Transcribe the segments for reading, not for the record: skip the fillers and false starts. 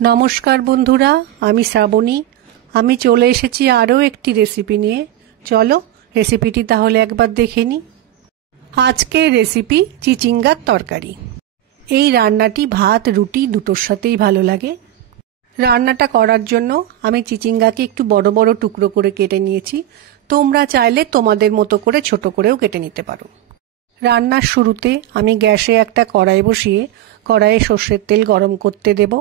नमस्कार बंधुरा, आमी श्रावणी। आमी चले एसेছি आरो एकटी रेसिपि निये। चलो रेसिपिटी ताहले एकबार देखे नि। आजकेर रेसिपि चिचिंगार तरकारी। এই রান্নাটি ভাত রুটি দুটোর সাথেই ভালো লাগে। রান্নাটা করার জন্য আমি চিচিঙ্গাকে একটু বড় বড় টুকরো করে কেটে নিয়েছি। তোমরা চাইলে তোমাদের মতো করে ছোট করেও কেটে নিতে পারো। রান্নার শুরুতে আমি গ্যাসে একটা কড়াই বসিয়ে কড়াইয়ে সরষের তেল গরম করতে দেব।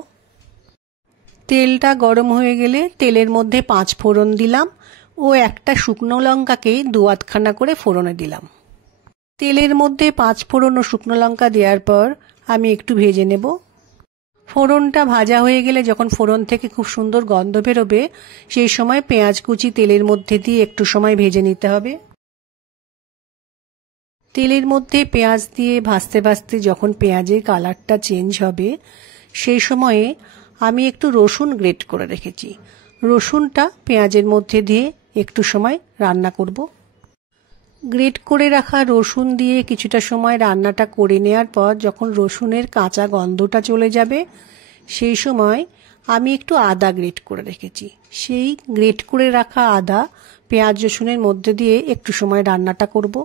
তেলটা গরম হয়ে গেলে তেলের মধ্যে 5 ফোড়ন দিলাম ও একটা শুকনো লঙ্কাকে 2-8খানা করে ফোড়নে দিলাম। তেলের মধ্যে 5 ফোড়ন ও শুকনো লঙ্কা দেওয়ার পর আমি একটু ভেজে নেব। ফোড়নটা ভাজা হয়ে গেলে যখন ফোড়ন থেকে খুব সুন্দর গন্ধ বেরোবে সেই সময় পেঁয়াজ কুচি তেলের মধ্যে দিয়ে একটু সময় ভেজে নিতে হবে। তেলের মধ্যে পেঁয়াজ দিয়ে ভাজতে ভাজতে যখন পেঁয়াজের কালারটা চেঞ্জ হবে সেই সময়ে আমি একটু রসুন গ্রেট করে রেখেছি। রসুনটা পেঁয়াজের মধ্যে দিয়ে একটু সময় রান্না করব। গ্রেট করে রাখা রসুন দিয়ে কিছুটা সময় রান্নাটা করে নেওয়ার পর যখন রসুনের কাঁচা গন্ধটা চলে যাবে সেই সময় আমি একটু আদা গ্রেট করে রেখেছি। সেই গ্রেট করে রাখা আদা পেঁয়াজ রসুনের মধ্যে দিয়ে একটু সময় রান্নাটা করব।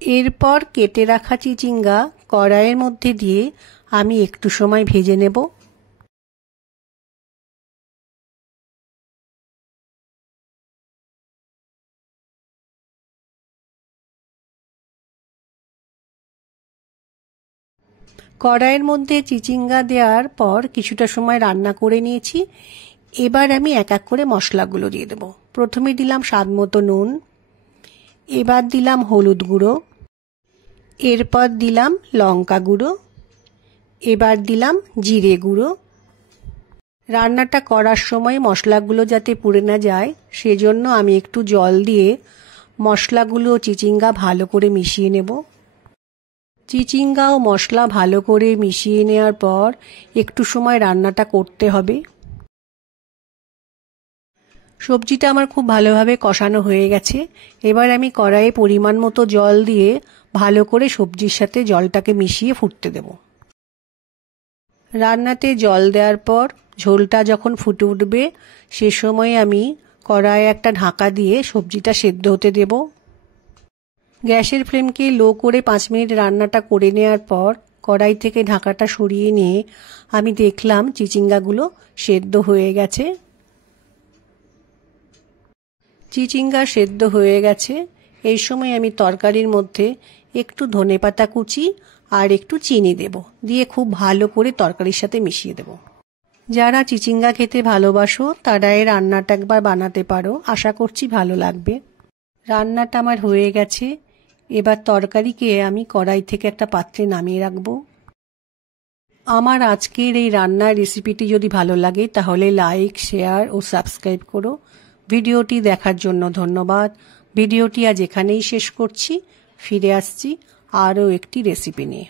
এরপর কেটে রাখা চিচিঙ্গা কড়াইয়ের মধ্যে দিয়ে আমি একটু সময় ভেজে নেব। কড়াইয়ের মধ্যে চিচিঙ্গা দেওয়ার পর কিছুটা সময় রান্না করে নিয়েছি। এবার আমি এক এক করে মশলাগুলো দিয়ে দেব। প্রথমে দিলাম স্বাদমতো নুন, এবার দিলাম হলুদ গুঁড়ো, এরপর দিলাম লঙ্কা গুঁড়ো, এবার দিলাম জিরে গুঁড়ো। রান্নাটা করার সময় মশলাগুলো যাতে পুড়ে না যায় সেজন্য আমি একটু জল দিয়ে মশলাগুলো চিচিঙ্গা ভালো করে মিশিয়ে নেব। চিচিঙ্গা ও মশলা ভালো করে মিশিয়ে নেওয়ার পর একটু সময় রান্নাটা করতে হবে। সবজিটা আমার খুব ভালোভাবে কষানো হয়ে গেছে। এবার আমি কড়াইয়ে পরিমাণ মতো জল দিয়ে ভালো করে সবজির সাথে জলটাকে মিশিয়ে ফুটতে দেব। রান্নাতে জল দেওয়ার পর ঝোলটা যখন ফুটে উঠবে সে সময় আমি কড়াইয়ে একটা ঢাকা দিয়ে সবজিটা সেদ্ধ হতে দেব। গ্যাসের ফ্লেমকে লো করে 5 মিনিট রান্নাটা করে নেওয়ার পর কড়াই থেকে ঢাকাটা সরিয়ে নিয়ে আমি দেখলাম চিচিঙ্গাগুলো সেদ্ধ হয়ে গেছে। চিচিঙ্গা সেদ্ধ হয়ে গেছে। এই সময় আমি তরকারির মধ্যে একটু ধনেপাতা কুচি আর একটু চিনি দেব, দিয়ে খুব ভালো করে তরকারির সাথে মিশিয়ে দেব। যারা চিচিঙ্গা খেতে ভালোবাসো তারা এই রান্নাটা একবার বানাতে পারো, আশা করছি ভালো লাগবে। রান্নাটা আমার হয়ে গেছে। এবার তরকারিকে আমি কড়াই থেকে একটা পাত্রে নামিয়ে রাখব। আমার আজকের এই রান্নার রেসিপিটি যদি ভালো লাগে তাহলে লাইক, শেয়ার ও সাবস্ক্রাইব করো। ভিডিওটি দেখার জন্য ধন্যবাদ। ভিডিওটি আজ এখানেই শেষ করছি। ফিরে আসছি আরও একটি রেসিপি নিয়ে।